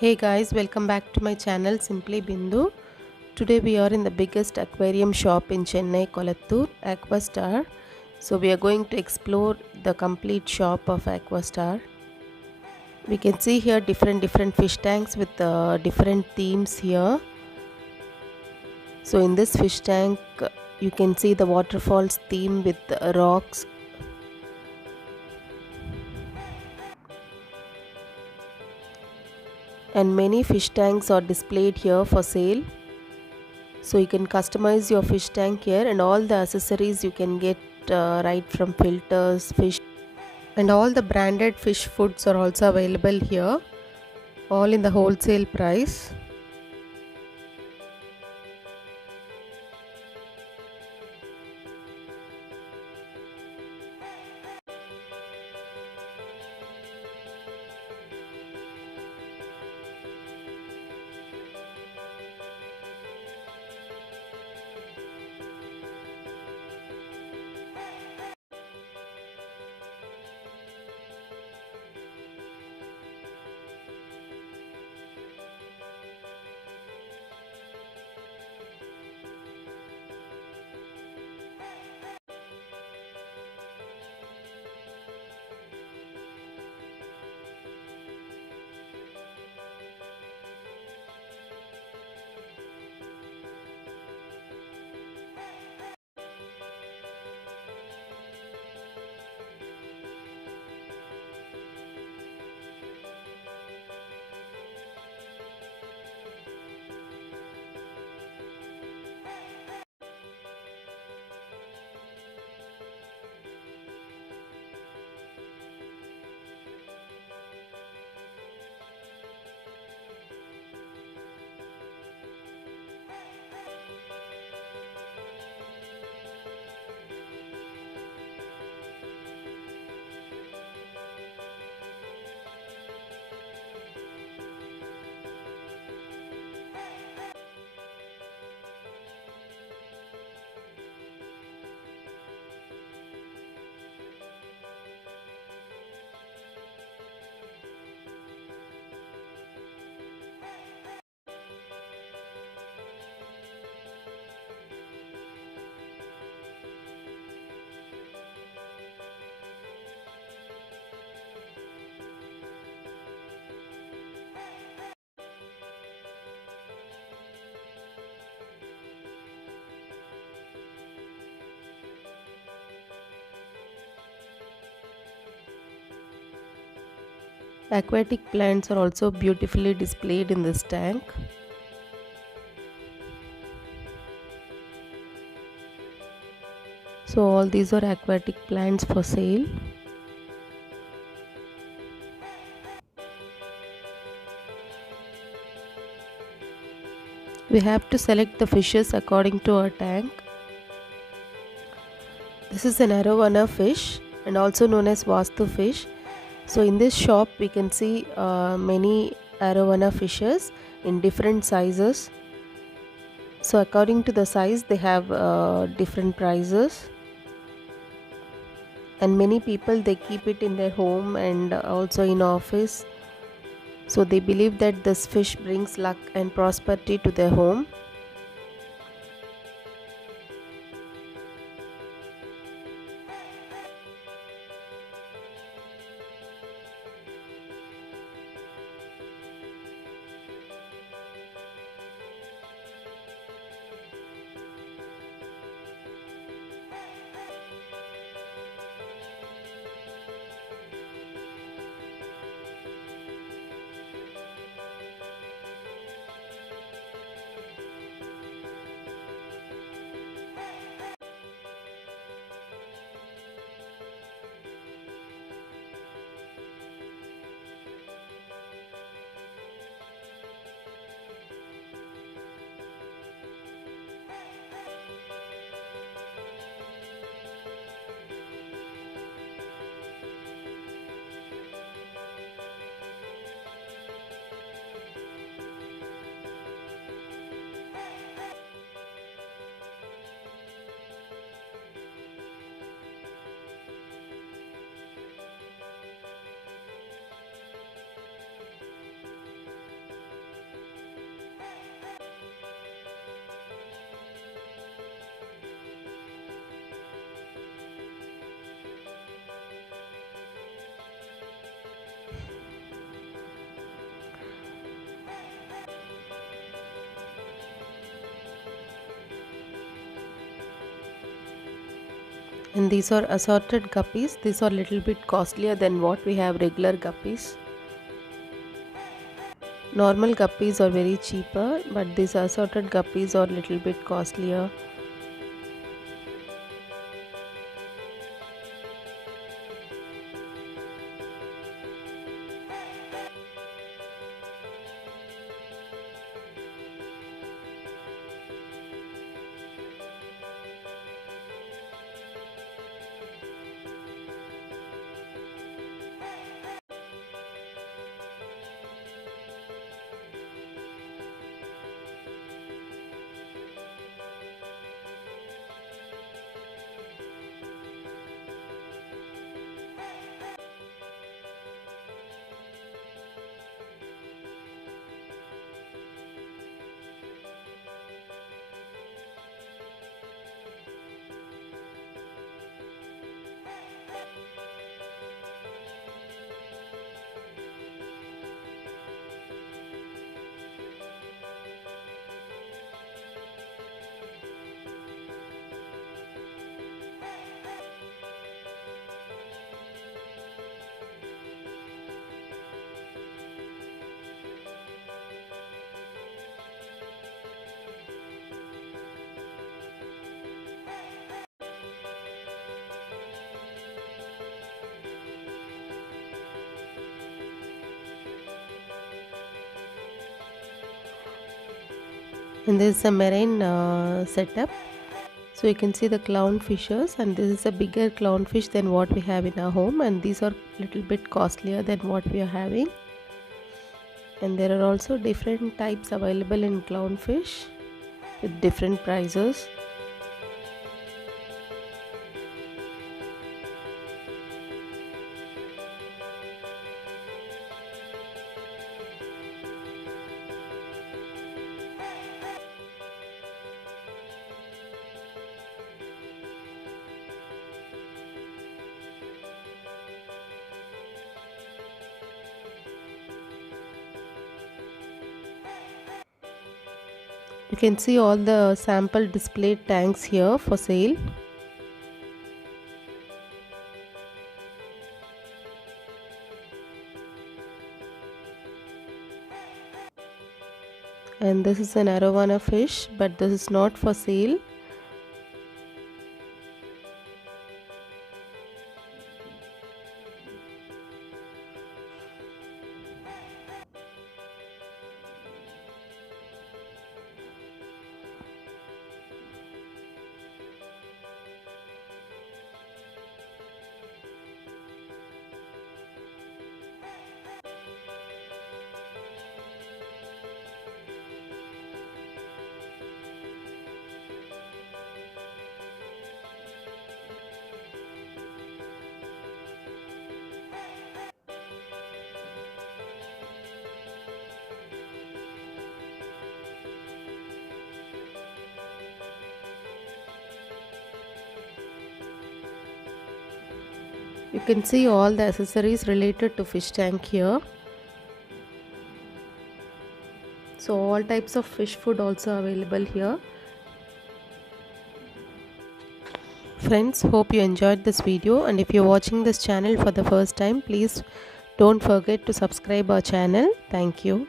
Hey guys, welcome back to my channel Simply Bindu. Today we are in the biggest aquarium shop in Chennai, Kolattur, Aquastar. So we are going to explore the complete shop of Aquastar. We can see here different fish tanks with different themes here. So in this fish tank, you can see the waterfalls theme with rocks. And many fish tanks are displayed here for sale. So you can customize your fish tank here, and all the accessories you can get right from filters, fish, and all the branded fish foods are also available here, all in the wholesale price. Aquatic plants are also beautifully displayed in this tank. So all these are aquatic plants for sale. We have to select the fishes according to our tank. This is an arowana fish and also known as Vastu fish. So in this shop we can see many arowana fishes in different sizes. So according to the size they have different prices, and many people they keep it in their home and also in office. So they believe that this fish brings luck and prosperity to their home. And these are assorted guppies. These are little bit costlier than what we have regular guppies. Normal guppies are very cheaper, but these assorted guppies are little bit costlier. And this is a marine setup. So you can see the clownfishes, and this is a bigger clownfish than what we have in our home, and these are little bit costlier than what we are having. And there are also different types available in clownfish with different prices. You can see all the sample display tanks here for sale. And this is an arowana fish, but this is not for sale. You can see all the accessories related to fish tank here. So all types of fish food also available here. Friends, hope you enjoyed this video, and if you're watching this channel for the first time, please don't forget to subscribe our channel. Thank you.